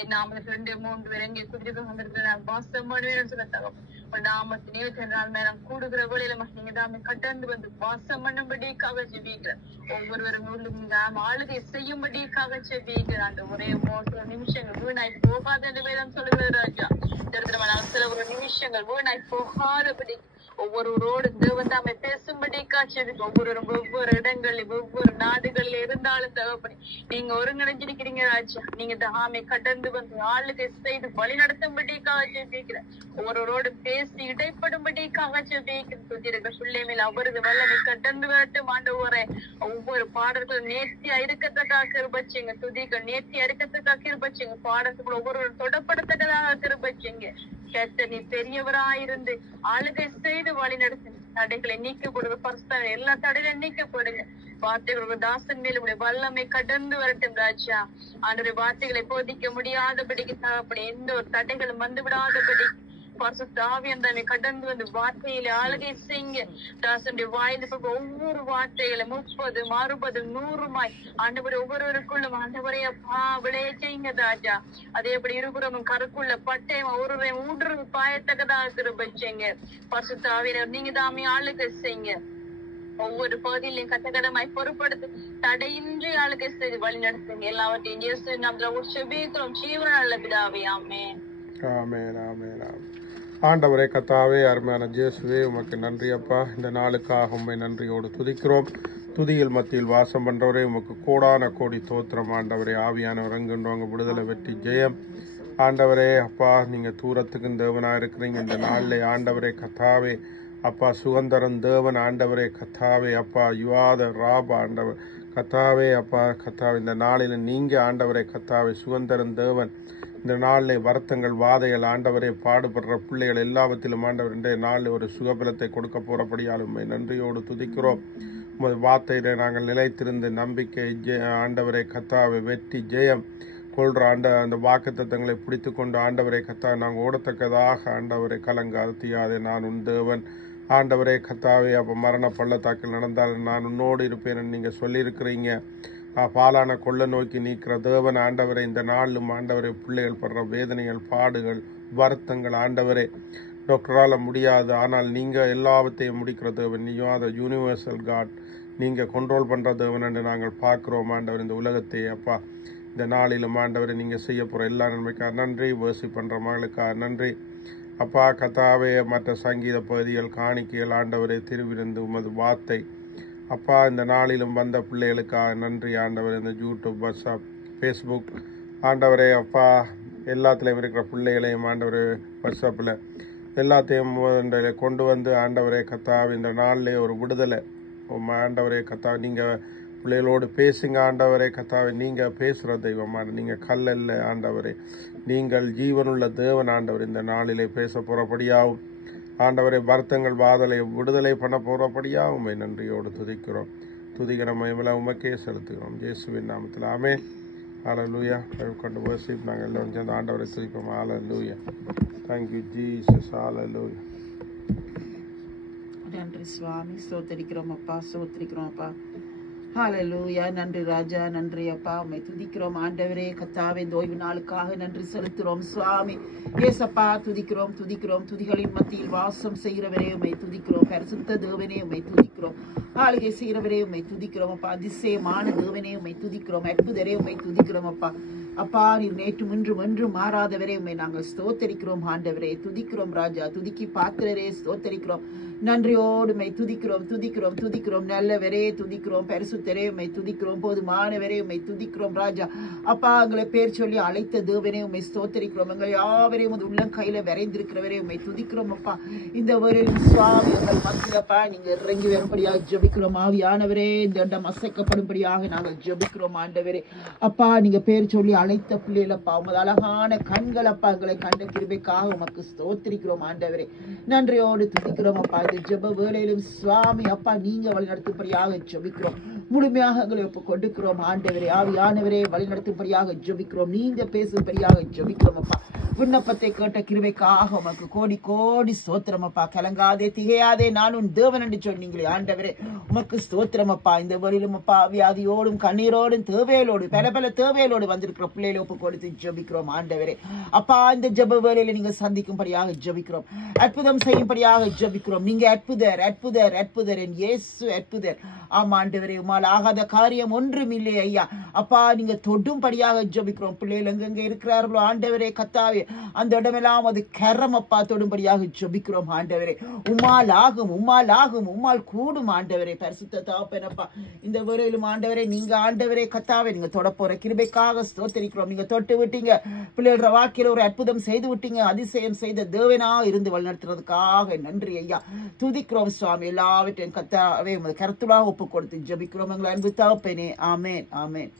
என் நாமத்தில் 2-3 பேர் எங்கே குதிரைகள் வந்திருக்கிற வாசம் பண்ணுவேன் சொல்ல தகப்பன். உன் நாமத்தினே சென்றால் மேலும் கூடுகிற வேலையில நீங்க தாமே கடந்து வந்து வாசம் பண்ணும்படிக்காக ஜெபிக்கிறேன். ஒவ்வொருவரும் ஆளுகை செய்யும்படிக்காக ஜெபிக்கிறேன். அந்த ஒரே சில நிமிஷங்கள் வீணாய் போகாத என்று வேதம் சொல்லுகிற ராஜா. சில ஒரு நிமிஷங்கள் வீணாய் போகாதபடி ஒவ்வொருவரோடு தேவன் தாமே பேசும்படிக்கா ஜெபிக்கிறோம். ஒவ்வொருவரும் ஒவ்வொரு இடங்களில் ஒவ்வொரு நாடுகளில் இருந்தாலும் தகப்பனே நீங்க ஒருங்கிணைஞ்சிருக்கிறீங்க ராஜா. நீங்க தாமே கடந்து வந்து ஆளுகை செய்து வழி நடத்தும்படிக்காக ஜெபிக்கிறேன். ஒவ்வொருவரோடு பேசி இடைப்படும்படிக்காக ஜெபிக்கிறேன். பிள்ளைமையில் அவரது வல்லமை கடந்து வரட்டும் ஆண்டவரே. ஒவ்வொரு பாடல்களும் நேர்த்தியா இருக்கத்தக்காக கிருபைங்க. துதிகள் நேர்த்தியா இருக்கத்தக்காக கிருபைங்க. பாடத்துக்குள்ள ஒவ்வொரு தொடப்படத்தக்கதாக கிருபைங்க. நீ பெரியவராயிருந்து ஆளுகை செய்து வழி நடத்து. தடைகளை நீக்கப்படுங்க. பரிசுத்த எல்லா தடைகளும் நீக்கப்படுங்க. வார்த்தைகளுக்கு தாசன் மேல வல்லமை கடந்து வரட்டும் ராஜா. ஆண்டவருடைய வார்த்தைகளை போதிக்க முடியாதபடிக்கு தகப்பனே எந்த ஒரு தடைகளும் வந்து விடாதபடி பரிசுத்த ஆவியானவரே கடந்து வந்து வார்த்தையில ஆளுகை செய்யுங்க. தாசனுடைய வாயில ஒவ்வொரு வார்த்தைகளை 30, 60, 100 ஆண்டவரை ஒவ்வொருவருக்குள்ளும் ஆண்டவரே அப்பா விளைய செய்யுங்க ராஜா. அதே எப்படி இருபுறமும் கருக்குள்ள பட்டயம் ஒருவரையும் ஊடுருவு பாயத்தக்கதாக கிருபைங்க. பரிசுத்த ஆவியானவர் நீங்க தாமே ஆளுகை செய்யுங்க. ஒவ்வொரு பகுதியிலையும் கட்டகடமாய் பொறுப்படுத்து தடையின்றி ஆளுகை செய்து வழி நடத்துங்க. எல்லாவற்றையும் இயேசு நாமத்திலே ஜெபிக்கிறோம் ஜீவன நல்ல பிதாவே. ஆமென். ஆமென் ஆமென் ஆமென். ஆண்டவரே கர்த்தாவே அருமையான இயேசுவே உமக்கு நன்றி அப்பா. இந்த நாளுக்காக உம்மை நன்றியோடு துதிக்கிறோம். துதியில் மத்தியில் வாசம் பண்றவரே உமக்கு கோடான கோடி தோத்திரம் ஆண்டவரே. ஆவியானவர் எங்குன்றவங்க விடுதலை வெற்றி ஜெயம் ஆண்டவரே. அப்பா நீங்க தூரத்துக்கு தேவனா இருக்கிறீங்க. இந்த நாளிலே ஆண்டவரே கர்த்தாவே அப்பா சுகந்தரன் தேவன் ஆண்டவரே கர்த்தாவே அப்பா யுவாத ராபா ஆண்டவர் கர்த்தாவே அப்பா கர்த்தாவே இந்த நாளில் நீங்க ஆண்டவரே கர்த்தாவே சுகந்தரன் தேவன். இந்த நாளில் வருத்தங்கள் வாதைகள் ஆண்டவரே பாடுபடுற பிள்ளைகள் எல்லாவற்றிலும் ஆண்டவர் இன்றைய நாளில் ஒரு சுகபலத்தை கொடுக்க போறபடியாலும் நன்றியோடு துதிக்கிறோம். உமது வார்த்தையில நாங்கள் நிலைத்திருந்து நம்பிக்கை ஆண்டவரே கர்த்தாவே வெற்றி ஜெயம் கொள்ற அந்த வாக்குத்தத்தங்களை பிடித்து கொண்டு ஆண்டவரை கர்த்தாவே நாங்கள் ஓடத்தக்கதாக ஆண்டவரை கலங்காது தீயாதே நான் உன் தேவன் ஆண்டவரே கர்த்தாவே. அப்போ மரண பள்ளத்தாக்கில் நடந்தால் நான் உன்னோடு இருப்பேன் நீங்க சொல்லியிருக்கிறீங்க. பாலான கொள்ள நோக்கி நீக்கிற தேவன் ஆண்டவரை. இந்த நாளிலும் ஆண்டவரை பிள்ளைகள் படுற வேதனைகள் பாடுகள் வருத்தங்கள் ஆண்டவரே டாக்டரால முடியாது. ஆனால் நீங்க எல்லாவற்றையும் முடிக்கிற தேவன். நீயும் அதை யூனிவர்சல் காட் நீங்க கண்ட்ரோல் பண்ற தேவன் என்று நாங்கள் பார்க்கிறோம் ஆண்டவர் இந்த உலகத்தை அப்பா. இந்த நாளிலும் ஆண்டவரை நீங்க செய்ய போற எல்லா நன்மைக்காக நன்றி. வேர்சி பண்ற மகளுக்காக நன்றி அப்பா கர்த்தாவே. மற்ற சங்கீத பகுதிகள் காணிக்கைகள் ஆண்டவரை திருவிருந்து உமது வார்த்தை அப்பா இந்த நாளிலும் வந்த பிள்ளைகளுக்காக நன்றி ஆண்டவர். இந்த யூடியூப் வாட்ஸ்அப் ஃபேஸ்புக் ஆண்டவரே அப்பா எல்லாத்துலேயும் இருக்கிற பிள்ளைகளையும் ஆண்டவர் வாட்ஸ்அப்பில் எல்லாத்தையும் கொண்டு வந்து ஆண்டவரே கர்த்தாவே இந்த நாளிலே ஒரு விடுதலை ஆண்டவரே கர்த்தாவே. நீங்கள் பிள்ளைகளோடு பேசுங்க ஆண்டவரே கர்த்தாவே. நீங்கள் பேசுகிற தெய்வமான நீங்கள் கல்லல்ல ஆண்டவரே. நீங்கள் ஜீவனுள்ள தேவன் ஆண்டவர். இந்த நாளிலே பேச போகிறபடியாகும் ஆண்டவரை வருத்தங்கள் வாதலை விடுதலை பண்ண போறபடியா உண்மை நன்றியோடு துதிக்கிறோம். துதிக்கிற மகிமையில உமக்கே செலுத்துகிறோம் இயேசுவின் நாமத்தில் ஆமென். ஹல்லேலூயா. கொண்டு வர்ஷிப் நாங்கள் எல்லாம் சேர்ந்து ஆண்டவரை துதிப்போம். Hallelujah. Thank you Jesus. Hallelujah. நன்றி சுவாமி. ஸ்தோத்திரிக்கிறோம் அப்பா. ஸ்தோத்திரிக்கிறோம் அப்பா. ஹல்லேலூயா. நன்றி ராஜா. நன்றி அப்பா. உம்மை துதிக்கிறோம் ஆண்டவரே கர்த்தாவே. இந்த ஓய்வு நாளுக்காக நன்றி செலுத்துகிறோம் சுவாமி. ஏசப்பா துதிக்கிறோம் துதிக்கிறோம். துதிகளின் மத்தியில் வாசம் செய்கிறவரே உம்மை துதிக்கிறோம். பரிசுத்த தேவனே உம்மை துதிக்கிறோம். ஆளுகை செய்கிறவரே உம்மை துதிக்கிறோம் அப்பா. அதிசயமான தேவனே உம்மை துதிக்கிறோம். அற்புதரே உம்மை துதிக்கிறோம் அப்பா. அப்பா நீர் நேற்றும் இன்றும் என்றும் மாறாதவரே உம்மை நாங்கள் ஸ்தோத்தரிக்கிறோம் ஆண்டவரே. துதிக்கிறோம் ராஜா. துதிக்கி பாத்திரரே ஸ்தோத்தரிக்கிறோம். நன்றியோடு உம்மை துதிக்கிறோம் துதிக்கிறோம் துதிக்கிறோம். நல்லவரே துதிக்கிறோம். பரிசுத்தரே உம்மை துதிக்கிறோம். போதுமானவரே உம்மை துதிக்கிறோம் ராஜா. அப்பா எங்களை பேர் சொல்லி அழைத்த தேவனே உம்மை ஸ்தோத்தரிக்கிறோம். எங்களை யாவரையும் உள்ளம் கையில வரைந்திருக்கிறவரே உம்மை துதிக்கிறோம் அப்பா. இந்த வேளையில் சுவாமி எங்கள் மத்தியிலப்பா நீங்க இறங்கி வரும்படியாக ஜெபிக்கிறோம் ஆவியானவரே. இந்த இடம் அசைக்கப்படும்படியாக நாங்கள் ஜெபிக்கிறோம் ஆண்டவரே. அப்பா நீங்க பேர் சொல்லி அழைத்த பிள்ளைகளப்பா உமது அழகான கண்கள் அப்பா எங்களை கண்ட கிருபைக்காக உமக்கு ஸ்தோத்திரிக்கிறோம் ஆண்டவரே. நன்றியோடு துதிக்கிறோம் அப்பா. இந்த ஜெப வேளையிலும் சுவாமி அப்பா நீங்க வழி நடத்தும்படியாக ஜெபிக்கிறோம். முழுமையாக எங்களை ஒப்பு கொடுக்கிறோம் ஆண்டவரே. ஆவியானவரே வழிநடத்தும்படியாக ஜெபிக்கிறோம். நீங்க பேசும்படியாக ஜெபிக்கிறோம் அப்பா. விண்ணப்பத்தை கேட்ட கிருபைக்காக உமக்கு கோடி கோடி ஸ்தோத்திரம் அப்பா. கலங்காதே திகையாதே நான் உன் தேவன் என்று சொன்னீங்களே ஆண்டவரே, உமக்கு ஸ்தோத்திரம் அப்பா. இந்த வழியிலும் அப்பா வியாதியோடும் கண்ணீரோடும் தேவையோடு பல தேவையோடு வந்திருக்கிற பிள்ளைகளை ஒப்பு கொடுத்து ஜெபிக்கிறோம் ஆண்டவரே. அப்பா இந்த ஜெப வேளையில நீங்க சந்திக்கும்படியாக ஜெபிக்கிறோம். அற்புதம் செய்யும்படியாக ஜெபிக்கிறோம். நீங்க அற்புதர் அற்புதர் அற்புதர் என் இயேசு அற்புதர். ஆமா ஆண்டவரே, உமால் ஆகாத காரியம் ஒன்றும் இல்லை ஐயா. அப்பா நீங்க தொடும்படியாக ஜெபிக்கிறோம். பிள்ளைகள் எங்கெங்க இருக்கிறார்களோ ஆண்டவரே கத்தாவே அந்த இடமெல்லாம் அது கரம் அப்பா தொடும்படியாக ஜெபிக்கிறோம் ஆண்டவரே. உம்மால் ஆகும் உம்மால் கூடும் ஆண்டவரே. பரிசுத்த தகப்பனப்பா இந்த வேளையிலும் ஆண்டவரே நீங்க ஆண்டவரே கத்தாவே நீங்க தொட போற கிருபைக்காக ஸ்தோத்திரிக்கிறோம். நீங்க தொட்டு விட்டீங்க பிள்ளைகளோட வாழ்க்கையில ஒரு அற்புதம் செய்து விட்டீங்க. அதிசயம் செய்த தேவனா இருந்து வழிநடத்துறதுக்காக நன்றி ஐயா. துதிக்கிறோம் சுவாமி. எல்லாவற்றையும் கத்தாவே கருத்துடாக ஒப்பு கொடுத்து ஜெபிக்கிறோம் எங்களை அன்பு தகப்பனே. ஆமேன் ஆமேன்.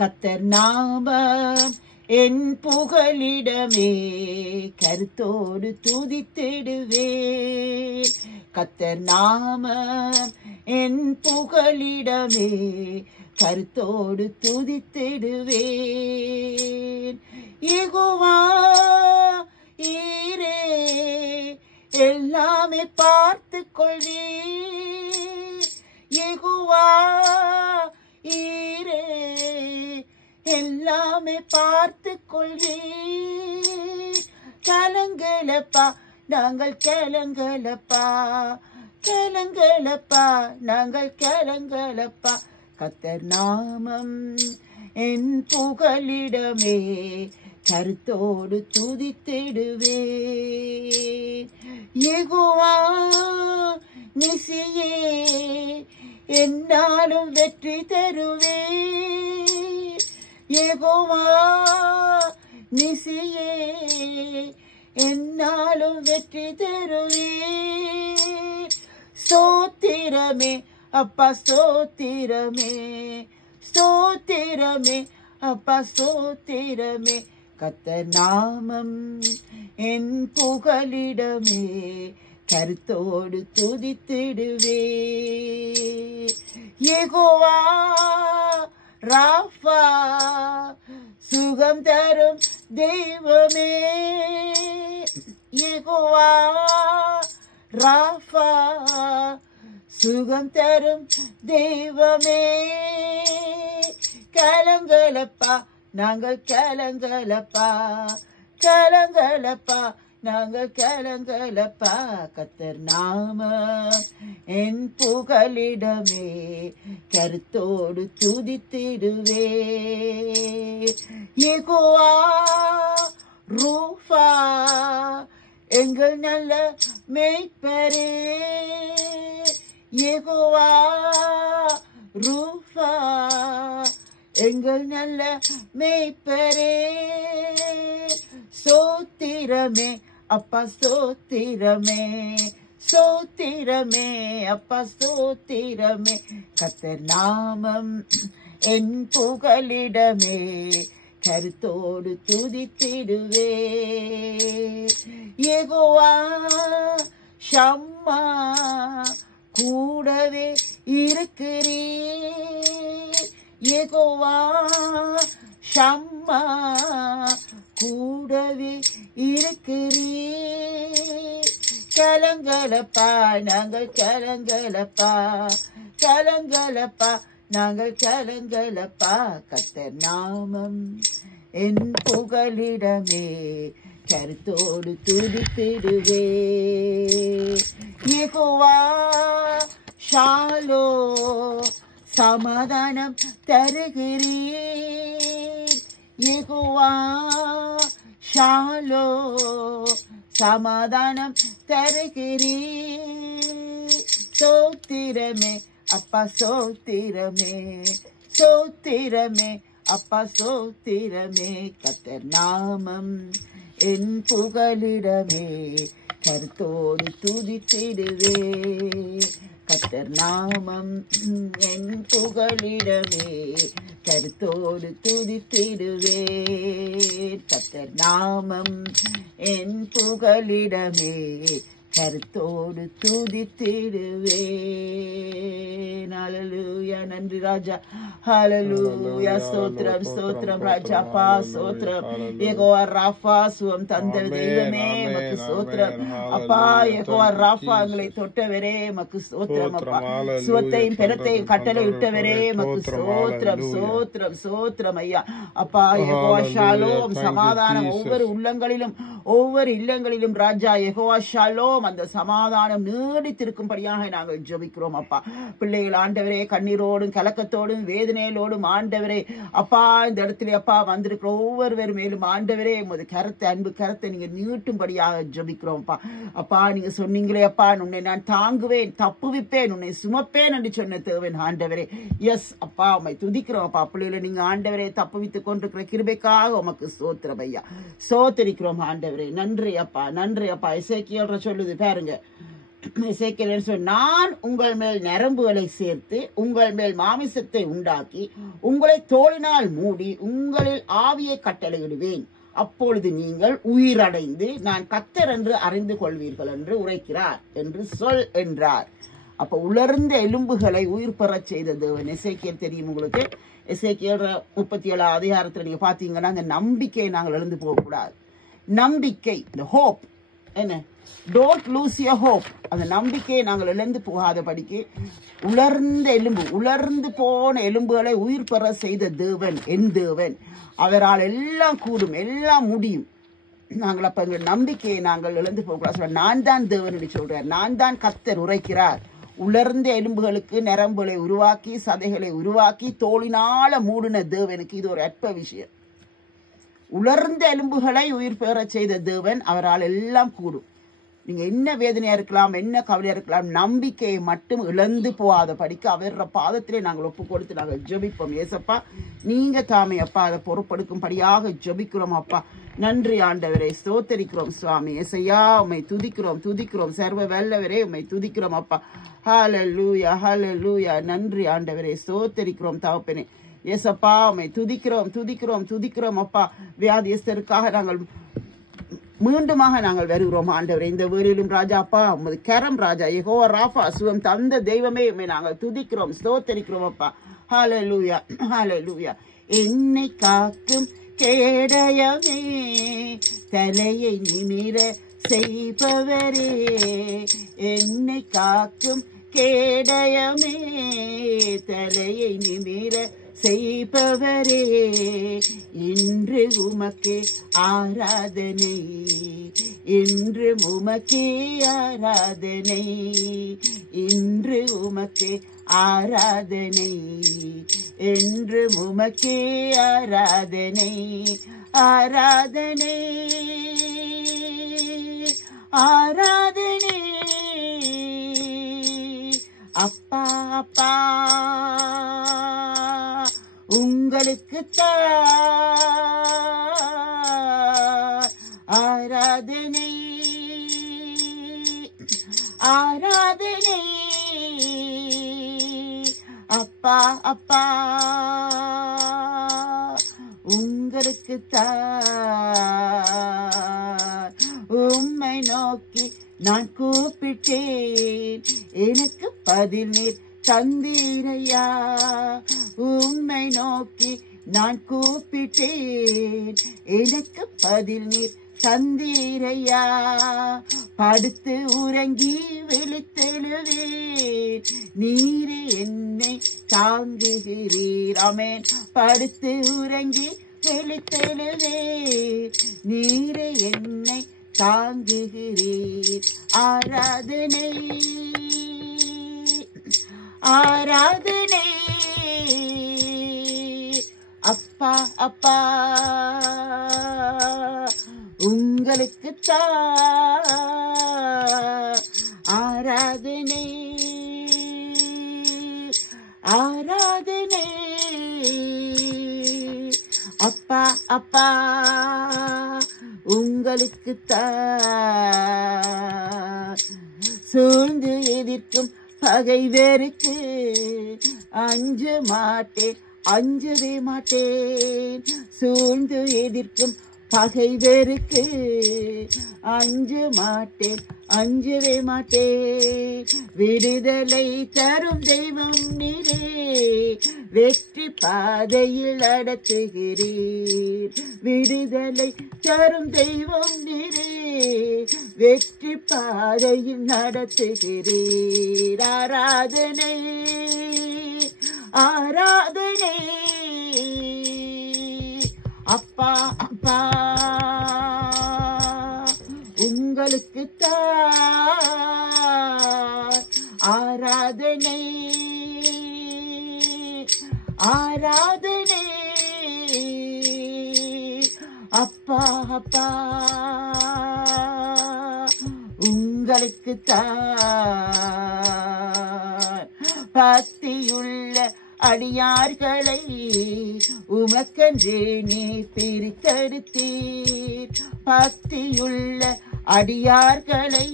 கர்த்தர் நாமம் என் புகலிடமே, கருத்தோடு துதித்திடுவேன். கர்த்தர் நாமம் என் புகலிடமே, கருத்தோடு துதித்திடுவேன். யெகோவா ஈரே எல்லாமே பார்த்து கொள்வீர். யெகோவா ஈரே எல்லாமே பார்த்து கொள்வீர். கலங்கலப்பா நாங்கள் கலங்கலப்பா, கலங்கலப்பா நாங்கள் கலங்கலப்பா. கர்த்தர் நாமம் என் புகலிடமே, கருத்தோடு துதித்திடுவேன். யெகோவா நிசியே என்னாலும் வெற்றி தருவேன். யெகோவா நிசியே என்னாலும் வெற்றி தருவேன். ஸ்தோத்திரமே அப்பா ஸ்தோத்திரமே, ஸ்தோத்திரமே அப்பா ஸ்தோத்திரமே. கர்த்தர் நாமம் என் புகலிடமே, கருத்தோடு துதித்திடுவேன். யெகோவா ராஃபா சுகம் தரும் தெய்வமே. யெகோவா ராஃபா சுகம் தரும் தெய்வமே. கலங்கலப்பா நாங்கள் கலங்கலப்பா, கலங்கலப்பா நாங்கள் கலங்கலப்பா. கர்த்தர் நாமம் என் புகலிடமே, கருத்தோடு துதித்திடுவேன். யெகோவா ரூஃபா எங்கள் நல்ல மேய்ப்பரே. யெகோவா ரூஃபா எங்கள் நல்ல மேய்ப்பரே. ஸ்தோத்திரமே அப்பா ஸ்தோத்திரமே, ஸ்தோத்திரமே அப்பா ஸ்தோத்திரமே. கர்த்தர் நாமம் என் புகலிடமே, கருத்தோடு துதித்திடுவேன். யெகோவா ஷம்மா கூடவே இருக்கிறீர். யெகோவா ஷம்மா கூடவே இருக்கிறீர். கலங்கலப்பா நாங்கள் கலங்கலப்பா, கலங்கலப்பா நாங்கள் கலங்கலப்பா. கர்த்தர் நாமம் என் புகலிடமே, கருத்தோடு துதித்திடுவேன். யெகோவா ஷாலோ சமாதானம் தருகிறீர். யெகோவா ஷாலோ சமாதானம் தருகிறீர். ஸ்தோத்திரமே அப்பா ஸ்தோத்திரமே, ஸ்தோத்திரமே அப்பா ஸ்தோத்திரமே. கர்த்தர் நாமம் என் புகலிடமே, கருத்தோடு துதித்திடுவேன். கர்த்தர் நாமம் என் புகலிடமே, கருத்தோடு துதித்திடுவேன். கர்த்தர் நாமம் என் புகலிடமே, கருத்தோடு துதித்திடுவேன். ஹல்லேலூயா. நன்றி ராஜா. ஹல்லேலூயா. ஸ்தோத்திரம் ஸ்தோத்திரம் ராஜாப்பா. ஸ்தோத்திரம். யெகோவா ராஃபா, சுகம் தந்த தெய்வமே உமக்கு ஸ்தோத்திரம் அப்பா. யெகோவா ராஃபா, எங்களை தொட்டவரே உமக்கு ஸ்தோத்திரம் அப்பா. சுகத்தையும் பெறத்தையும் கட்டளை விட்டவரே உமக்கு ஸ்தோத்திரம் ஸ்தோத்திரம் ஸ்தோத்திரம் ஐயா அப்பா. யெகோவா ஷாலோம், சமாதானம் ஒவ்வொரு உள்ளங்களிலும் ஒவ்வொரு இல்லங்களிலும் ராஜா. யெகோவா ஷாலோம், அந்த சமாதானம் நீடித்திருக்கும்படியாக நாங்கள் ஜெபிக்கிறோம் அப்பா. பிள்ளைகள் ஆண்டவரே கண்ணீரோடும் கலக்கத்தோடும் வேதனையிலோடும் ஆண்டவரே அப்பா இந்த இடத்துல அப்பா வந்திருக்கிற ஒவ்வொருவர் மேலும் ஆண்டவரே உமது கரத்தை அன்பு கரத்தை நீங்க நீட்டும்படியாக ஜெபிக்கிறோம் அப்பா. அப்பா நீங்க சொன்னீங்களே அப்பா, உன்னை நான் தாங்குவேன், தப்புவிப்பேன், உன்னை சுமப்பேன் என்று சொன்ன தேவன் ஆண்டவரே. எஸ் அப்பா, உம்மை துதிக்கிறோம் அப்பா. பிள்ளைகளை நீங்க ஆண்டவரே தப்புவித்துக் கொண்டிருக்கிற கிருபைக்காக உமக்கு ஸ்தோத்திரம் ஐயா. ஸ்தோத்திரிக்கிறோம் ஆண்டவரே. நன்றி அப்பா, நன்றி அப்பா. எசேக்கியேல் சொல்லுது பாருங்க, எசேக்கியேல் சொல்ல, நான் உங்கள் மேல் நரம்புகளை சேர்த்து உங்கள் மேல் மாமிசத்தை உண்டாக்கி உங்களை தோளினால் மூடி உங்களில் ஆவியை கட்டளையிடுவேன். அப்பொழுது நீங்கள் உயிரடைந்து நான் கர்த்தர் என்று அறிந்து கொள்வீர்கள் என்று உரைக்கிறார் என்று சொல் என்றார். அப்ப உலர்ந்த எலும்புகளை உயிர் பெறச் செய்த தேவன் எசேக்கியேல் தெரியும் உங்களுக்கு. எசேக்கியேல் 37 அதிகாரத்துல நீங்க பாத்தீங்கன்னா அந்த நம்பிக்கையை நாங்கள் எழுந்து போகக்கூடாது. நம்பிக்கை, the hope, என்ன, டோன்ட் லூஸ் யுவர் ஹோப். அந்த நம்பிக்கையை நாங்கள் இழந்து போகாதபடிக்கு உலர்ந்த எலும்பு, உலர்ந்து போன எலும்புகளை உயிர் பெற செய்த தேவன் என் தேவன். அவரால் எல்லாம் கூடும், எல்லாம் முடியும். நாங்கள் அப்ப எங்கள் நம்பிக்கையை நாங்கள் இழந்து போகக்கூடாது. நான் தான் தேவன் என்று சொல்றார், நான் தான் கர்த்தர் உரைக்கிறார். உலர்ந்த எலும்புகளுக்கு நரம்புகளை உருவாக்கி சதைகளை உருவாக்கி தோளினால மூடின தேவனுக்கு இது ஒரு அற்ப விஷயம். உலர்ந்த எலும்புகளை உயிர் பெற செய்த தேவன், அவரால் எல்லாம் கூடும். நீங்க என்ன வேதனையா இருக்கலாம், என்ன கவலையா இருக்கலாம், நம்பிக்கையை மட்டும் இழந்து போகாத படிக்க அவர பாதத்திலே நாங்கள் ஒப்பு கொடுத்து நாங்கள் ஜெபிப்போம். ஏசப்பா நீங்க தாமே அப்பா அதை பொறுப்படுக்கும்படியாக ஜெபிக்கிறோம் அப்பா. நன்றி ஆண்டவரே, ஸ்தோத்தரிக்கிறோம் சுவாமி. ஏசையா உம்மை துதிக்கிறோம் துதிக்கிறோம், சர்வ வல்லவரே உம்மை துதிக்கிறோம் அப்பா. ஹல்லேலூயா ஹல்லேலூயா. நன்றி ஆண்டவரே, ஸ்தோத்தரிக்கிறோம் தகப்பனே. ஏசப்பா உம்மை துதிக்கிறோம் துதிக்கிறோம் துதிக்கிறோம் அப்பா. வியாதியஸ்தருக்காக நாங்கள் மீண்டுமாக நாங்கள் வருகிறோம் ஆண்டவரே. இந்த வேளையிலும் ராஜா அப்பா உமது கரம் ராஜா யெகோவா ராஃபா, சுகம் தந்த தெய்வமே உம்மை நாங்கள் துதிக்கிறோம் ஸ்தோத்தரிக்கிறோம் அப்பா. ஹல்லேலூயா ஹல்லேலூயா. என்னை காக்கும் கேடயமே, தலையை நிமிர செய்பவரே, என்னை காக்கும் கேடயமே, தலையை நிமிர செய்பவரே, இன்று உமக்கே ஆராதனை, இன்று உமக்கே ஆராதனை, இன்று உமக்கே ஆராதனை, என்று உமக்கே ஆராதனை, ஆராதனை ஆராதனை அப்பா அப்பா உங்களுக்குத்தான் ஆராதனை ஆராதனை அப்பா அப்பா உங்களுக்குத்தான். உம்மை நோக்கி நான் கூப்பிட்டேன், எனக்கு பதில் நீர் தந்தீரையா. உம்மை நோக்கி நான் கூப்பிட்டேன், எனக்கு பதில் நீர் தந்தீரையா. படுத்து உறங்கி விழித்தெழுவேன், நீரே என்னை தாங்குகிறீர். ஆமென். படுத்து உறங்கி விழித்தெழுவேன், நீரே என்னை தாங்குகிறீர். ஆராதனை ஆராதனை அப்பா அப்பா உங்களுக்குத்தான் ஆராதனை ஆராதனை அப்பா அப்பா உங்களுக்குத்தான். சூழ்ந்து எதிர்க்கும் பகைவருக்கு அஞ்ச மாட்டேன், அஞ்சவே மாட்டேன். சூழ்ந்து எதிர்க்கும் பகைவருக்கு அஞ்சு மாட்டேன், அஞ்சவே மாட்டேன். விடுதலை தரும் தெய்வம் நீரே, வெற்றி பாதையில் நடத்துகிறீர். விடுதலை தரும் தெய்வம் நீரே, வெற்றி பாதையில் நடத்துகிறீர். ஆராதனை ஆராதனை அப்பா அப்பா உங்களுக்குத்தான் ஆராதனை ஆராதனை அப்பா அப்பா உங்களுக்குத்தான். பக்தியுள்ள அடியார்களை உமக்கென்றே நீ பிரித்தெடுத்தீர். பக்தியுள்ள அடியார்களை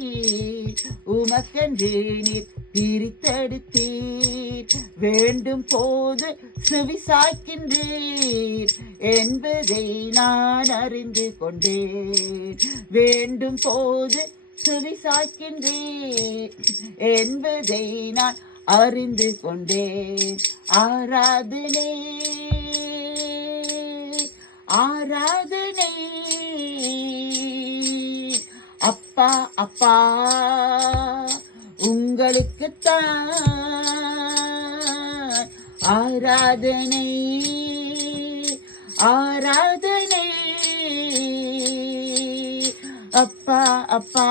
உமக்கென்றே நீர் பிரித்தெடுத்தீர். வேண்டும் போது செவிசாய்க்கின்றீர் என்பதை நான் அறிந்து கொண்டேன். வேண்டும் போது செவிசாய்க்கின்றீர் என்பதை நான் அறிந்து கொண்டேன். ஆராதனை ஆராதனை அப்பா அப்பா உங்களுக்குத்தான் ஆராதனை ஆராதனை அப்பா அப்பா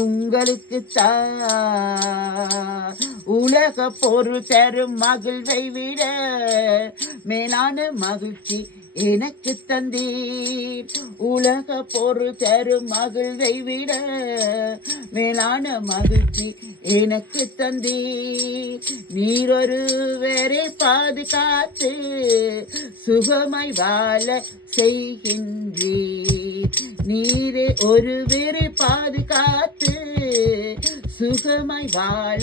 உங்களுக்குத்தான். உலக பொருள் தரும் மகிழ்வை விட மேலான மகிழ்ச்சி எனக்கு தந்தீர். உலக பொருள் தரும் மகிழ்வை விட மேலான மகிழ்ச்சி எனக்கு தந்தீர். நீரொருவரை பாதுகாத்து சுகமாய் வாழ செய்கின்றீர். நீரே ஒருவரை பாதுகாத்து சுகமாய் வாழ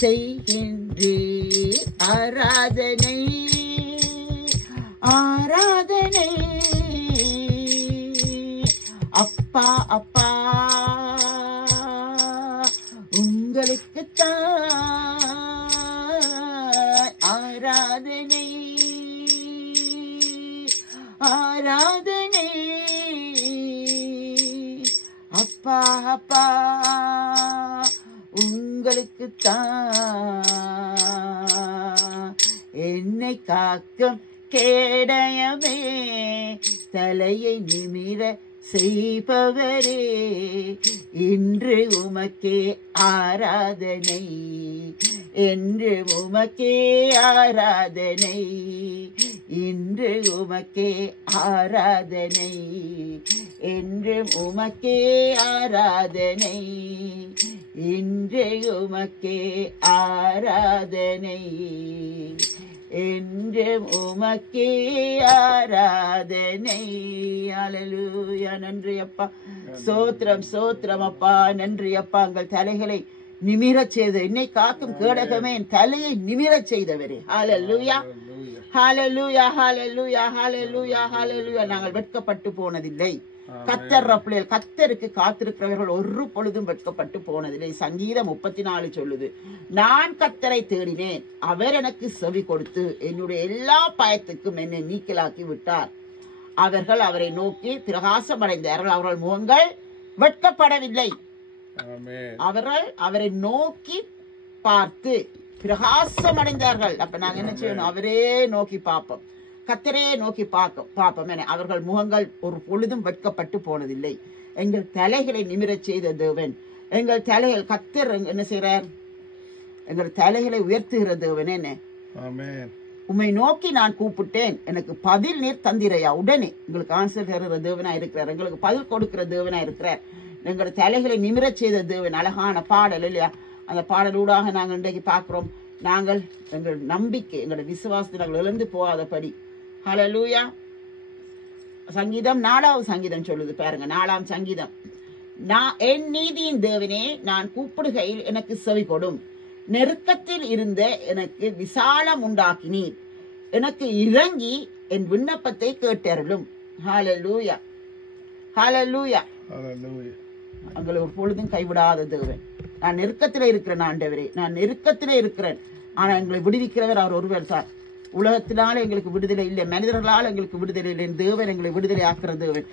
செய்கின்றீர். ஆராதனை ஆராதனை அப்பா அப்பா உங்களுக்குத்தான் ஆராதனை ஆராதனை அப்பா அப்பா உங்களுக்குத்தான். என்னை காக்கும் கேடயமே தலையை நிமிர செய்பவரே, இன்று உமக்கே ஆராதனை, என்று உமக்கே ஆராதனை, இன்று உமக்கே ஆராதனை, என்று உமக்கே ஆராதனை, இன்று உமக்கே ஆராதனை, என்று உமக்கே ஆராதனை. அல்லேலூயா. நன்றி அப்பா, சோத்திரம் சோத்திரம் அப்பா, நன்றி அப்பா. எங்கள் தலைகளை நிமிரச் செய்த என்னை காக்கும் கேடகமே, என் தலையை நிமிரச் செய்தவரே. ஹல்லேலூயா ஹல்லேலூயா ஹல்லேலூயா ஹல்லேலூயா ஹல்லேலூயா. நாங்கள் வெட்கப்பட்டு போனதில்லை. கத்தர் பிள்ளைகள், கத்தருக்கு காத்திருக்கிறவர்கள் ஒரு பொழுதும் வெட்கப்பட்டு போனதில்லை. சங்கீதம் 34 சொல்லுது, நான் கத்தரை தேடினேன், அவர் எனக்கு செவி கொடுத்து என்னுடைய எல்லா பயத்துக்கும் என்னை நீக்கலாக்கி விட்டார். அவர்கள் அவரை நோக்கி பிரகாசம் அடைந்தார்கள், அவர்கள் முகங்கள் வெட்கப்படவில்லை. அவர்கள் அவரை நோக்கி பார்த்து பிரகாசம் அடைந்தார்கள். அப்ப நாங்க என்ன செய்யணும்? அவரே நோக்கி பார்ப்போம், கத்தரே நோக்கி பார்ப்போம். அவர்கள் முகங்கள் ஒரு பொழுதும் வெட்கப்பட்டு போனதில்லை. எங்கள் தலைகளை நிமிரச் செய்த தேவன், எங்கள் தலைகள் கத்தர் என்ன செய்றார்? எங்கள் தலைகளை உயர்த்துகிற தேவன். என்ன உம்மை நோக்கி நான் கூப்பிட்டேன், எனக்கு பதில் நீர் தந்திரையா. உடனே எங்களுக்கு ஆன்சர் தருகிற தேவனா இருக்கிறார், எங்களுக்கு பதில் கொடுக்கிற தேவனா இருக்கிறார். எங்கள் தலைகளை நிமிரச் செய்த தேவன். அழகான பாடல் இல்லையா? அந்த பாடலூடாக நாங்கள் இன்றைக்கு பார்க்கிறோம். நாங்கள் எங்கள் நம்பிக்கை, எங்களுடைய விசுவாசத்தை நாங்கள் இழந்து போகாதபடி. ஹல்லேலூயா. சங்கீதம் 4வது சங்கீதம் சொல்லுது பாருங்க, 4ஆம் சங்கீதம். என் நீதியின் தேவனே, நான் கூப்பிடுகையில் எனக்கு செவி கொடும். நெருக்கத்தில் இருந்த எனக்கு விசாலம் உண்டாக்கினீர். எனக்கு இறங்கி என் விண்ணப்பத்தை கேட்டருளும். ஹalleluya ஹalleluya ஹalleluya. எங்களை ஒரு பொழுதும் கைவிடாத தேவன். நான் நெருக்கத்திலே இருக்கிறேன் ஆண்டவரே, நான் நெருக்கத்திலே இருக்கிறேன். ஆனா எங்களை விடுவிக்கிறவர் அவர் ஒருவர் தான். உலகத்தினால எங்களுக்கு விடுதலை இல்லை, மனிதர்களால் எங்களுக்கு விடுதலை இல்லை. தேவன் எங்களை விடுதலை ஆக்குற தேவன்.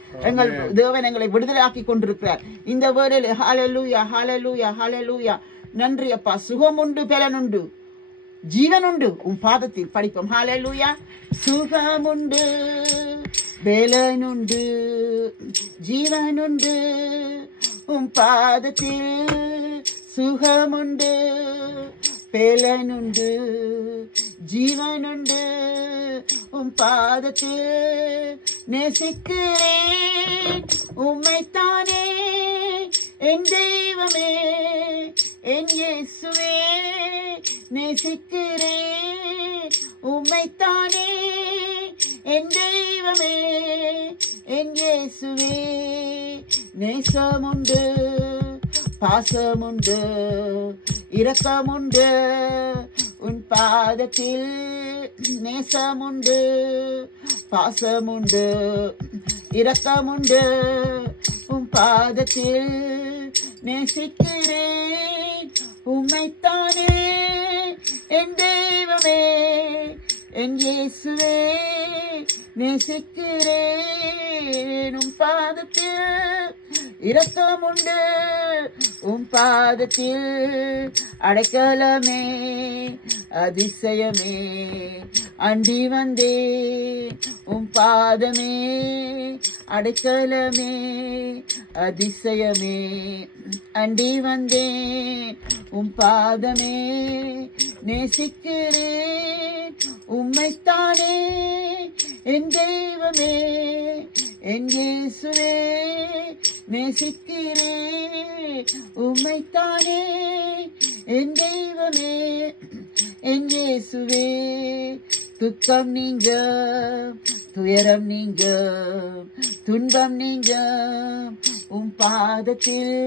தேவன் எங்களை விடுதலை ஆக்கி கொண்டிருக்கிறார் இந்த வேளையிலே. ஹalleluya ஹalleluya ஹalleluya. நன்றி அப்பா. சுகம் உண்டு, பலன் உண்டு, ஜீவன் உண்டு உன் பாதத்தில் படிப்போம். ஹalleluya. சுகம் உண்டு, பலன் உண்டு, ஜீவன் உண்டு உன் பாதத்தில். சுகமுண்டு, பலனுண்டு, ஜீவனுண்டு உம் பாதத்தில். நேசிக்கிறேன் உம்மைத்தானே என் தெய்வமே, என் இயேசுவே. நேசிக்கிறேன் உம்மைத்தானே என் தெய்வமே, என் இயேசுவே. நேசமுண்டு, பாசமுண்டு, இரக்கமுண்டு உன் பாதத்தில். நேசமுண்டு, பாசமுண்டு, இரக்கமுண்டு உன் பாதத்தில். நேசிக்கிறேன் உம்மைத்தானே என் தெய்வமே, என் இயேசுவே. நேசிக்கிறேன் உம் பாதத்தில். இரக்கமுண்டு உம் பாதத்தில். அடைக்கலமே, அதிசயமே, அண்டி வந்தே உம் பாதமே. அடைக்கலமே, அதிசயமே, அண்டி வந்தே உம் பாதமே. நேசிக்கிறேன் உம்மைத்தானே என் தெய்வமே, என் இயேசுவே. நேசிக்கிறேன் உம்மைத்தானே என் தெய்வமே, என் இயேசுவே. துக்கம் நீங்க, துயரம் நீங்க, துன்பம் நீங்க உம் பாதத்தில்.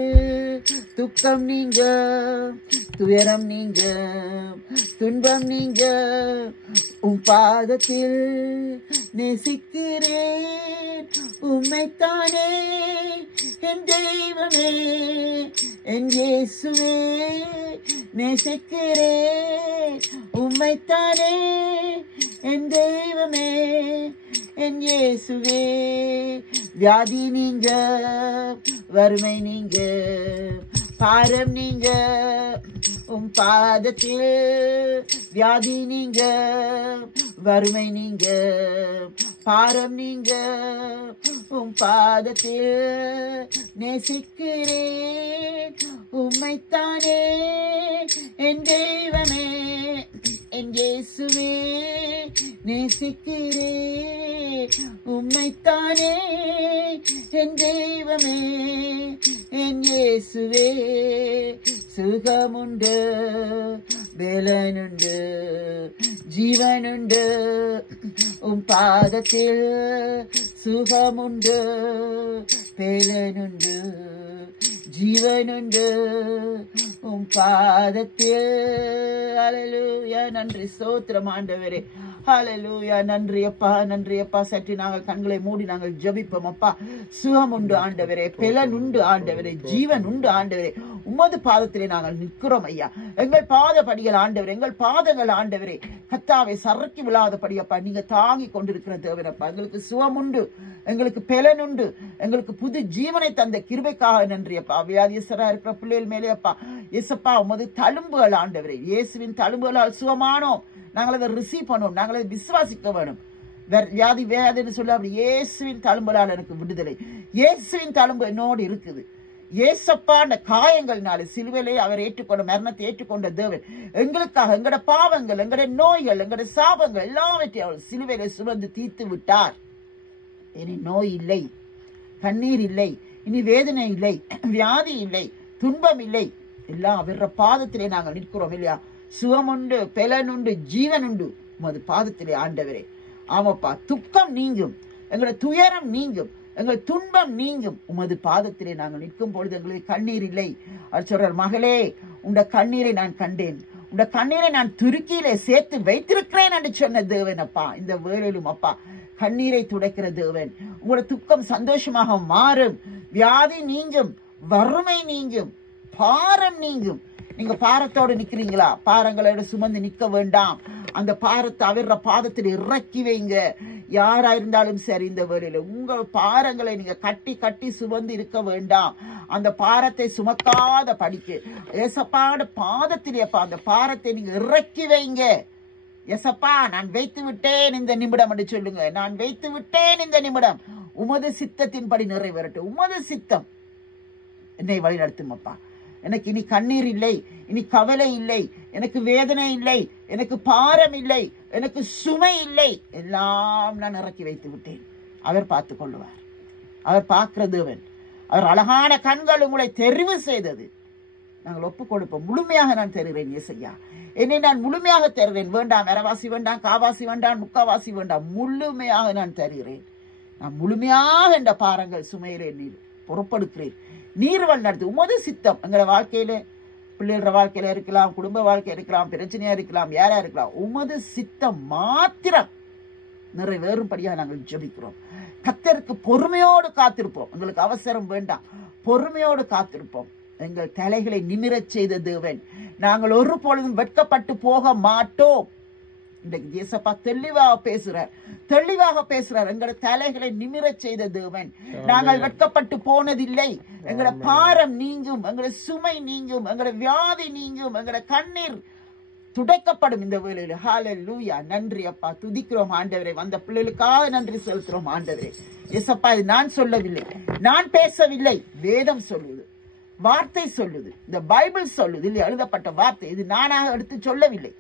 துக்கம் நீங்க, துயரம் நீங்க, துன்பம் நீங்க உம் பாதத்தில். நேசிக்கிறேன் உம்மைத்தானே என் தெய்வமே, என் இயேசுவே. நேசிக்கிறேன் உம்மைத்தானே என் தெய்வமே, என் இயேசுவே. வியாதி நீங்க, வறுமை நீங்க, பாரம் நீங்க உம் பாதத்தில். வியாதி நீங்க, வறுமை நீங்க, பாரம் நீங்க உம் பாதத்தில். நேசிக்கிறேன் உம்மைத்தானே என் தெய்வமே, என் இயேசுவே. நேசிக்கிறேன் உம்மைத்தானே என் தெய்வமே, என் இயேசுவே. சுகமுண்டு, பலனுண்டு, ஜீவனுண்டு உம் பாதத்தில். சுகமுண்டு, பலனுண்டு, ஜீவனுண்டு உம் பாதத்தில். ஹalleluya. நன்றி ஸ்தோத்திரம் ஆண்டவரே. ஹalleluya. நன்றி அப்பா, நன்றி அப்பா. சற்று நாங்கள் கண்களை மூடி நாங்கள் ஜெபிப்போம் அப்பா. சுகம் உண்டு ஆண்டவரே, பலன் உண்டு ஆண்டவரே, ஜீவன் உண்டு ஆண்டவரே. உமது பாதத்திலே நாங்கள் நிற்கிறோம் ஐயா. எங்கள் பாதப்படிகள் ஆண்டவரே, எங்கள் பாதங்கள் ஆண்டவரே கர்த்தாவே சறுக்கி விழாதபடி அப்பா நீங்க தாங்கி கொண்டிருக்கிற தேவனப்பா. எங்களுக்கு சுகம் உண்டு, எங்களுக்கு பலன் உண்டு, எங்களுக்கு புது ஜீவனை தந்த கிருபைக்காக நன்றி அப்பா. வியாதியஸ்தரா இருக்கிற பிள்ளைகள் மேலே அப்பா இயேசப்பா உமது தழும்புகள் ஆண்டவரே, இயேசுவின் தழும்புகளால் சுகமானோம். நாங்கள் அதை ரிசீவ் பண்ணுவோம், நாங்கள் அதை விசுவாசிக்க வேணும். வியாதி வேதனை சொல்ல அப்படி இயேசுவின் தழும்புகளால் எனக்கு விடுதலை. இயேசுவின் தழும்பு என்னோடு இருக்குது. ஏசப்பா அந்த காயங்கள்னால சிலுவையிலே அவர் ஏற்றுக்கொண்ட மரணத்தை ஏற்றுக்கொண்ட தேவன் எங்களுக்காக எங்கட பாவங்கள், எங்கட நோய்கள், எங்கட சாபங்கள் எல்லாவற்றையும் அவர் சிலுவையிலே சுமந்து தீர்த்து விட்டார். இனி நோய் இல்லை, கண்ணீர் இல்லை, இனி வேதனை இல்லை, வியாதி இல்லை, துன்பம் இல்லை. எல்லாம் அவர பாதத்திலே நாங்கள் நிற்கிறோம் இல்லையா. சுகம் உண்டு, பலன் உண்டு, ஜீவன் உண்டு உமது பாதத்திலே ஆண்டவரே. ஆமாப்பா. துக்கம் நீங்கும், எங்களோட துயரம் நீங்கும், எங்கள் துன்பம் நீங்கும் உமது பாதத்திலே நாங்கள் நிற்கும் பொழுது எங்களுக்கு கண்ணீர் இல்லை. அவர் சொல்றார், மகளே உண்ட கண்ணீரை நான் கண்டேன், உண்ட கண்ணீரை நான் துருக்கியிலே சேர்த்து வைத்திருக்கிறேன் என்று சொன்ன தேவன் அப்பா. இந்த வேளையிலும் அப்பா கண்ணீரை துடைக்கிற தேவன். உங்களோட துக்கம் சந்தோஷமாக மாறும், வியாதி நீங்கும், வறுமை நீங்கும், பாரம் நீங்கும். நீங்க பாரத்தோடு நிக்கிறீங்களா? பாரங்களோட சுமந்து நிக்க வேண்டாம். அந்த பாரத்தை அவர பாதத்தில் இறக்கி வைங்க. யாரா இருந்தாலும் சரி, இந்த வேளையில உங்க பாரங்களை நீங்க கட்டி கட்டி சுமந்து இருக்க வேண்டாம். அந்த பாரத்தை சுமக்காத படிக்கு ஏசப்பாட பாதத்திலேப்பா அந்த பாரத்தை நீங்க இறக்கி வைங்க. எசப்பா, நான் வைத்து விட்டேன் இந்த நிமிடம் என்று சொல்லுங்க. நான் வைத்து விட்டேன் இந்த நிமிடம், உமது சித்தத்தின்படி நிறைவேறட்டும். உமது சித்தம் என்னை வழி நடத்தும் அப்பா. எனக்கு இனி கண்ணீர் இல்லை, இனி கவலை இல்லை, எனக்கு வேதனை இல்லை, எனக்கு பாரம் இல்லை, எனக்கு சுமை இல்லை. எல்லாம் நான் இறக்கி வைத்து விட்டேன். அவர் பார்த்துக் கொள்ளுவார். அவர் பார்க்கிற தேவன். அவர் அழகான கண்கள் உங்களை தெரிவு செய்தது. நாங்கள் ஒப்புக் கொடுப்போம். முழுமையாக நான் தருகிறேன் இயேசையா, என்னை நான் முழுமையாக தருகிறேன். வேண்டாம் அரைவாசி வேண்டாம், காவாசி வேண்டாம், முக்காவாசி வேண்டாம், முழுமையாக நான் தருகிறேன். நான் முழுமையாக என்ற பாரங்கள் சுமையிலே நீர் பொறுப்படுக்கிறேன். நீர் வழி நடத்து. உமது சித்தம் எங்களோட வாழ்க்கையில, பிள்ளைகள வாழ்க்கையில இருக்கலாம், குடும்ப வாழ்க்கை இருக்கலாம், பிரச்சனையா இருக்கலாம், யாரா இருக்கலாம், உமது சித்தம் மாத்திரம் நிறைவேறும்படியாக நாங்கள் ஜெபிக்கிறோம். கர்த்தருக்கு பொறுமையோடு காத்திருப்போம். எங்களுக்கு அவசரம் வேண்டாம், பொறுமையோடு காத்திருப்போம். எங்கள் தலைகளை நிமிரச் செய்த தேவன். நாங்கள் ஒரு பொழுதும் வெட்கப்பட்டு போக மாட்டோம். இன்றைக்கு இயேசப்பா தெளிவாக பேசுறார். எங்களோட தலைகளை நிமிரச் செய்த தேவன். நாங்கள் வெட்கப்பட்டு போனதில்லை. எங்களோட பாரம் நீங்கும், எங்களோட சுமை நீங்கும், எங்களோட வியாதி நீங்கும், எங்களோட கண்ணீர் துடைக்கப்படும் இந்த வேளையில. ஹல்லேலூயா. நன்றி அப்பா, துதிக்கிறோம் ஆண்டவரே. வந்த பிள்ளைகளுக்காக நன்றி செலுத்துறோம் ஆண்டவரே. இயேசப்பா, இது நான் சொல்லவில்லை, நான் பேசவில்லை, வேதம் சொல்லுது, வார்த்தை சொல்லுது, இந்த பைபிள் சொல்லுது, இல்லை எழுதப்பட்ட வார்த்தை. இது நானாக எடுத்து சொல்லவில்லை,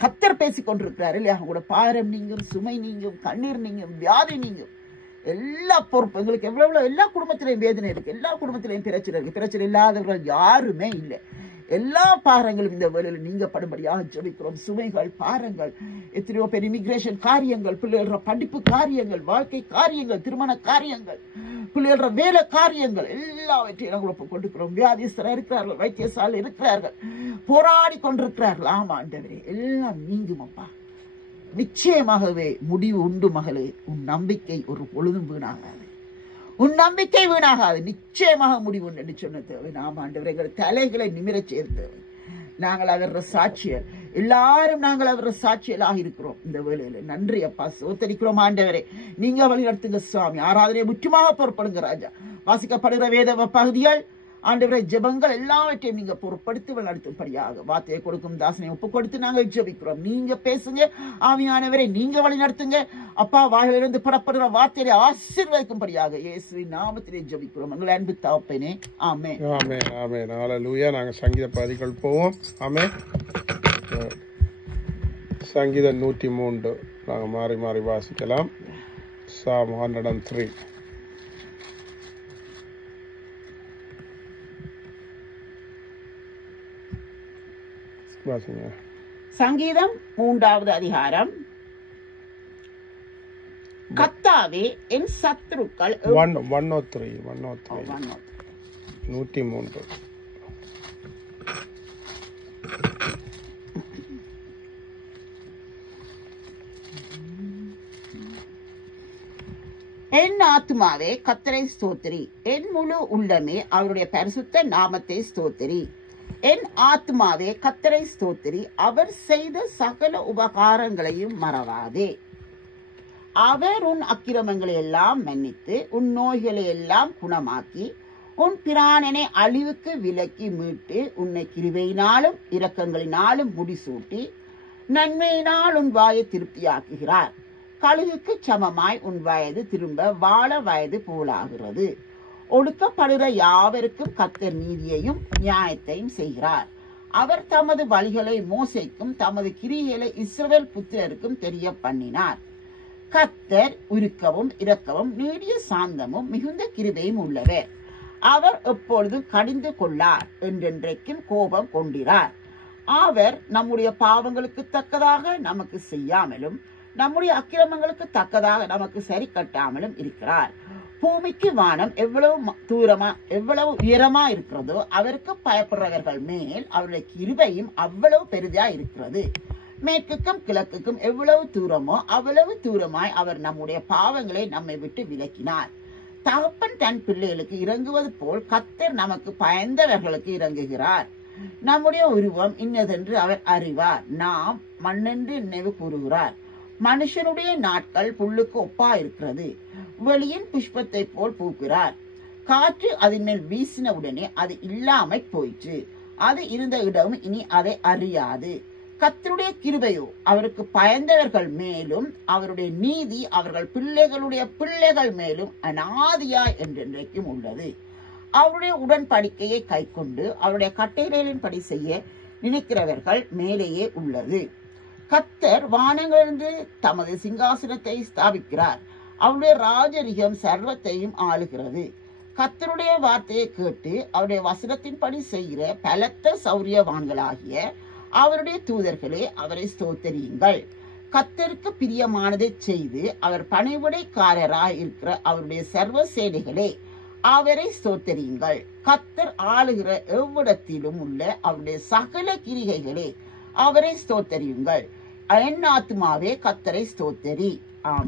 கர்த்தர் பேசிக் கொண்டிருக்கிறார் இல்லையா? உங்களோட பாரம் நீங்கும், சுமை நீங்கும், கண்ணீர் நீங்கும், வியாதி நீங்கும். எல்லா பொறுப்பு எங்களுக்கு எவ்வளவு எல்லா குடும்பத்திலையும் வேதனை இருக்கு, எல்லா குடும்பத்திலையும் பிரச்சனை இருக்கு. பிரச்சனை இல்லாதவர்கள் யாருமே இல்லை. எல்லா பாரங்களும் இந்த வேளையில நீங்கப்படும்படியாக ஜெபிக்கிறோம். சுமைகள், பாரங்கள், எத்தனையோ பேர் இமிகிரேஷன் காரியங்கள், பிள்ளைகள படிப்பு காரியங்கள், வாழ்க்கை காரியங்கள், திருமண காரியங்கள், பிள்ளைகள வேலை காரியங்கள், எல்லாவற்றையும் நாங்கள் ஒப்புக் கொண்டிருக்கிறோம். வியாதிஸ்தர் இருக்கிறார்கள், வைத்தியசாலை இருக்கிறார்கள், போராடி கொண்டிருக்கிறார்கள். ஆமா ஆண்டவரே, எல்லாம் நீங்கும் அப்பா. நிச்சயமாகவே முடிவு உண்டு மகளே. உன் நம்பிக்கை ஒரு பொழுதும் வீணாகாது. உன் நம்பிக்கை வீணாகாது. நிச்சயமாக முடிவு உண்டு என்று சொன்ன தேவை. நாம் ஆண்டவரை எங்கள் தலைகளை நிமிரச் சேர்ந்தவை. நாங்கள் அவர சாட்சியர், எல்லாரும் நாங்கள் அவர சாட்சியலாக இருக்கிறோம் இந்த வேளையில. நன்றி அப்பா, சோத்தரிக்கிறோம் ஆண்டவரே. நீங்க வழி நடத்துங்க சுவாமி. ஆராதனை முற்றுமாக பொறுப்படுங்க ராஜா. வாசிக்கப்படுகிற வேத பகுதிகள் ஆண்டவரை ஜெபங்கள் எல்லாவற்றையும் நீங்க பொறுப்படுத்தி நடத்தும்படியாக வார்த்தையை கொடுக்கும் தாசனை ஒப்பு கொடுத்து நாங்கள் ஜெபிக்கிறோம். நீங்க பேசுங்க ஆவியானவரை, நீங்க வழி நடத்துங்க அப்பா. வாயிலிருந்து புறப்படுகிற வார்த்தையை ஆசீர்வதிக்கும்படியாக இயேசுவின் நாமத்திலே ஜெபிக்கிறோம் எங்கள் அன்பு தகப்பனே. ஆமென், ஆமென், ஆமென். ஹல்லேலூயா. நாங்கள் சங்கீத பதிகள் போவோம். ஆமென். சங்கீதம் 103 நாங்கள் மாறி மாறி வாசிக்கலாம். Psalm 103. சங்கீதம் 3வது அதிகாரம். கர்த்தாவே என் சத்துருக்கள் 103 என் ஆத்துமாவே கர்த்தரை ஸ்தோத்திரி, என் முழு உள்ளமே அவருடைய பரிசுத்த நாமத்தை ஸ்தோத்திரி. என் ஆத்மாவே கர்த்தரை ஸ்தோத்திரி, அவர் செய்த சகல உபகாரங்களையும் மறவாதே. அவர் உன் அக்கிரமங்களை எல்லாம் மன்னித்து உன் நோய்களை எல்லாம் குணமாக்கி உன் பிராணனை அழிவுக்கு விலக்கி மீட்டு உன்னை கிருபையினாலும் இரக்கங்களினாலும் முடிசூட்டி நன்மையினால் உன் வாயை திருப்தியாக்குகிறார். கழுகுக்கு சமமாய் உன் வயது திரும்ப வாழ வயது போலாகிறது. ஒடுக்கப்படுகிற யாவருக்கும் கர்த்தர் நீதியையும் நியாயத்தையும் செய்கிறார். அவர் தமது வழிகளை மோசேக்கும் தமது கிரியைகளை இஸ்ரவேல் புத்திரருக்கும் தெரிய பண்ணினார். கர்த்தர் உருக்கவும் இரக்கவும் நீடிய சாந்தமும் மிகுந்த கிருபையும் உள்ளவர். அவர் எப்பொழுதும் கடிந்து கொள்ளார், என்றென்றைக்கும் கோபம் கொண்டிரார். அவர் நம்முடைய பாவங்களுக்கு தக்கதாக நமக்கு செய்யாமலும் நம்முடைய அக்கிரமங்களுக்கு தக்கதாக நமக்கு சரி கட்டாமலும் இருக்கிறார். பூமிக்கு வானம் எவ்வளவு உயரமா இருக்கிறதோ அவருக்கு பயப்படுறவர்கள் மேல் அவருடைய கிருபையும் அவ்வளவு பெரிதா இருக்கிறது. மேற்குக்கும் கிழக்குக்கும் எவ்வளவு தூரமோ அவ்வளவு தூரமாய் அவர் நம்முடைய பாவங்களை நம்மை விட்டு விலக்கினார். தகப்பன் தன் பிள்ளைகளுக்கு இறங்குவது போல் கர்த்தர் நமக்கு பயந்தவர்களுக்கு இறங்குகிறார். நம்முடைய உருவம் இன்னதென்று அவர் அறிவார். நாம் மண்ணென்று நினைவு கூறுகிறார். மனுஷனுடைய நாட்கள் புல்லுக்கு ஒப்பா இருக்கிறது. வெளியின் புஷ்பத்தை போல் பூக்கிறார். காற்று அதன் மேல் வீசின உடனே அது இல்லாம போயிற்று. அது இருந்த இடம் இனி அதை அறியாது. கர்த்தருடைய கிருபையோ அவருக்கு பயந்தவர்கள் மேலும் அவருடைய நீதி அவர்கள் பிள்ளைகளுடைய பிள்ளைகள் மேலும் அநாதியாய் என்றென்றைக்கும் உள்ளது. அவருடைய உடன்படிக்கையை கை கொண்டு அவருடைய கட்டளைகளின்படி செய்ய நினைக்கிறவர்கள் மேலேயே உள்ளது. கர்த்தர் வானங்களிலிருந்து தமது சிங்காசனத்தை ஸ்தாபிக்கிறார். அவருடைய ராஜரிகம் சர்வத்தையும் ஆளுகிறது. கர்த்தருடைய வார்த்தையை கேட்டு அவருடைய வசனத்தின்படி செய்கிற பலத்த சௌரியவான்களாகிய அவருடைய தூதர்களே அவரை ஸ்தோத்தரியுங்கள். கர்த்தருக்கு பிரியமானதை செய்து அவர் பணிவிடைக்காரராய் இருக்கிற அவருடைய சர்வ சேனைகளே அவரை ஸ்தோத்தரியுங்கள். கர்த்தர் ஆளுகிற எவ்விடத்திலும் உள்ள அவருடைய சகல கிரிகைகளே அவரை ஸ்தோத்தரியுங்கள். என் ஆத்துமாவே கர்த்தரை ஸ்தோத்தரி. ஆமென்.